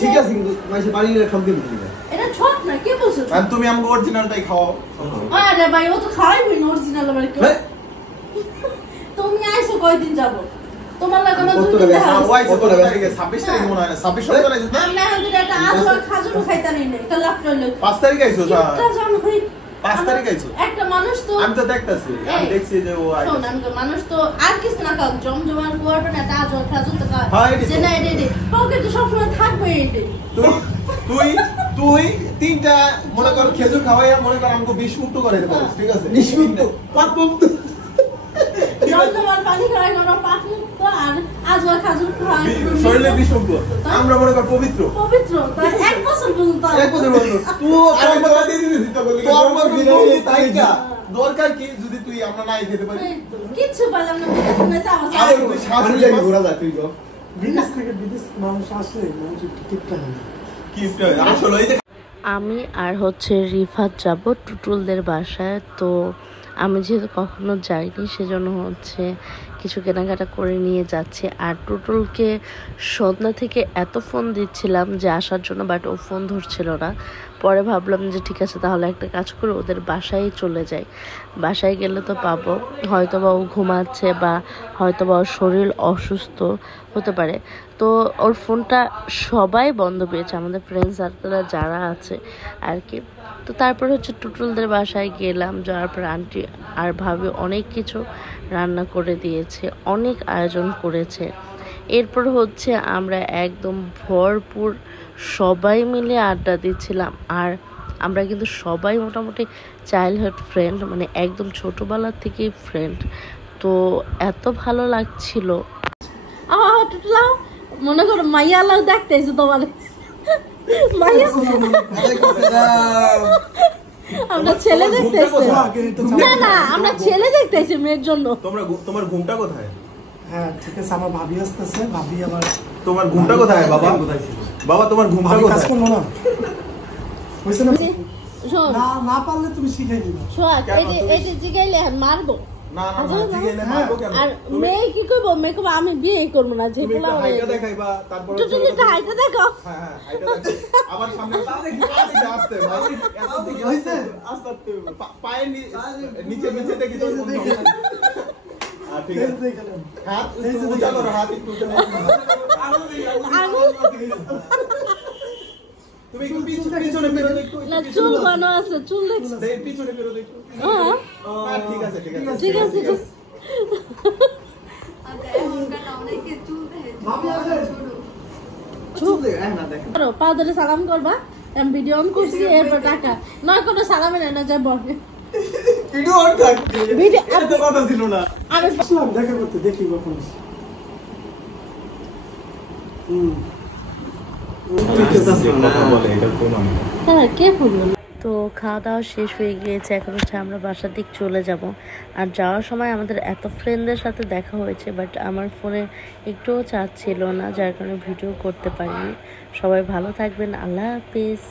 ঠিক আছে কিন্তু মাইসে বাড়ি গেলে খাম দিন এটা ছোট না কে বলছো আর তুমি আমাকে অরিজিনালটাই খাও আরে ভাই ও তো খাইবি না অরিজিনাল আমার কি তুমি আইছো কয়দিন যাব তোমার লাগা না দুই দিন ওয়াই কত তারিখে 26 তারিখ মনে হয় না 26 সপ্তাহ আইছো না আমরা এখন এটা আজ আর খাজুর খাইতা নেই না এটা লাভ করলে 5 তারিখ আইছো এটা জান হই 5 তারিখ আইছো একটা মানুষ তো আমি তো দেখতাছি আমি দেখছি যে ও আইছো শোন আমি মানুষ তো আর কিছু না কাজ জমজমার কোয়ার্টার না আজ আর খাজুর তো কাজ যে না এটা পকেট তো সব সময় থাকবে এটা তুই তুই তিনটা মনে কর খেজুর খাওয়াইয়া মনে কর আমাকে 20 মুক্ত করে দিতে পারিস ঠিক আছে 20 মুক্ত 5 মুক্ত জমজমার পানি খাওয়াই না 5 মুক্ত আর আজ আর খাজুর খাওয়াই শরীরে 20 মুক্ত আমরা মনে কর পবিত্র তাই এক বছর পর্যন্ত তুই আর কথা দিয়ে দিবি তো বলি তোর মত বিলাই তাইকা দরকার কি যদি তুই আমরা নাই খেতে পারি কিছু পাইলাম না শুনে যাওয়া আর তুই শাশুড়ি লাগে ঘোরা যায় তুই তো বিদেশ থেকে বিদেশ মানুষ আসলে মানুষ টিকটা না কি আসলে এই যে আমি আর হচ্ছে রিফাত যাব টুটুলদের বাসায়। তো আমি যেহেতু কখনো যাইনি সেজন্য হচ্ছে কিছু কেনাকাটা করে নিয়ে যাচ্ছে। আর টুটুলকে সন্ধ্যা থেকে এত ফোন দিচ্ছিলাম যে আসার জন্য, বাট ও ফোন ধরছিল না। পরে ভাবলাম যে ঠিক আছে তাহলে একটা কাজ করে ওদের বাসায় চলে যাই, বাসায় গেলে তো পাবো, হয়তো বা ও ঘুমাচ্ছে বা হয়তো বা ওর শরীর অসুস্থ হতে পারে। তো ওর ফোনটা সবাই বন্ধ পেয়েছে, আমাদের ফ্রেন্ড সার্কেলে যারা আছে আর কি। তো তারপর হচ্ছে টুটুলদের বাসায় গেলাম, যাওয়ার পর আন্টি আর ভাবি অনেক কিছু রান্না করে দিয়েছে, অনেক আয়োজন করেছে। এরপর হচ্ছে আমরা একদম ভরপুর সবাই মিলে আড্ডা দিচ্ছিলাম। আর আমরা কিন্তু সবাই মোটামুটি চাইল্ডহুড ফ্রেন্ড, মানে একদম ছোটোবেলার থেকেই ফ্রেন্ড। তো এত ভালো লাগছিল। টুটলাও মনে করো মাইয়া লাও দেখতেছি তোমার মাইয়া আমরা ছেলে দেখতেছি না না আমরা ছেলে দেখতেছি মেয়ের জন্য। তোমার ঘুমটা কোথায়? হ্যাঁ ঠিক আছে, আমার ভাবি আসতেছে, ভাবি আমার তোমার ঘুমটা কোথায় বাবা? বাবা তোমার ঘুমটা কোথায়? কাজ করলো না হইছে না? শোন না না পারলে তুমি শিখাই দিবা। শোন এই যে জিগাইলে মারবো না না না জিগাইলে মারবো কেন? আর মেয়ে কি করব? মেয়ে কব আমি বিয়ে করব না, যে পোলা হাইটা দেখাইবা, তারপর তুমি একটা হাইটা দেখো। হ্যাঁ হ্যাঁ হাইটা দেখো, আবার সামনে আস্তে আস্তে ভাই এত দিকে হইছে আস্তে আস্তে পায়ের নিচে নিচে দেখি তো ঠিক আছে হাত উঁচা করো, হাত একটু উঁচা করো। তুমি একটু পিছনে বেরো দেখো না চুল বানো আছে, চুল দেখছ দেখ পিছনে বেরো দেখো। হ্যাঁ ঠিক আছে ঠিক আছে ঠিক আছে আচ্ছা এখন কাটা অনেকে চুল দেয় ভাবি আছে চুপ দে না দেখেন করো, পা ধরে সালাম করবা। আমি ভিডিও অন করছি, এরপর টাকা নয় কোনো সালামে না যাব ভিডিও অন থাক, ভিডিও এত কথা ছিল না। আমি আসলাম দেখা করতে, দেখি কখন হ্যাঁ কে বললো। তো খাওয়া দাওয়া শেষ হয়ে গিয়েছে, এখন হচ্ছে আমরা বাসার দিক চলে যাব। আর যাওয়ার সময় আমাদের এত ফ্রেন্ডদের সাথে দেখা হয়েছে, বাট আমার ফোনে একটুও চার্জ ছিল না, যার কারণে ভিডিও করতে পারিনি। সবাই ভালো থাকবেন, আল্লাহ হাফিজ।